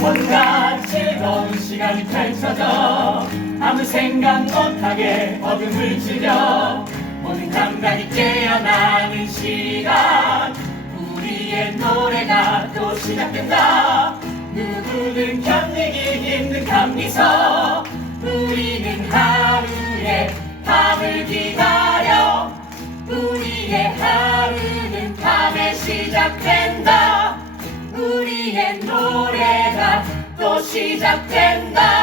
혼자 즐거운 시간이 펼쳐져 아무 생각 못하게 어둠을 지려 모든 감각이 깨어나는 시간 우리의 노래가 또 시작된다. 누구는 견디기 힘든 감기서 시작된다. 우리의 노래가 또 시작된다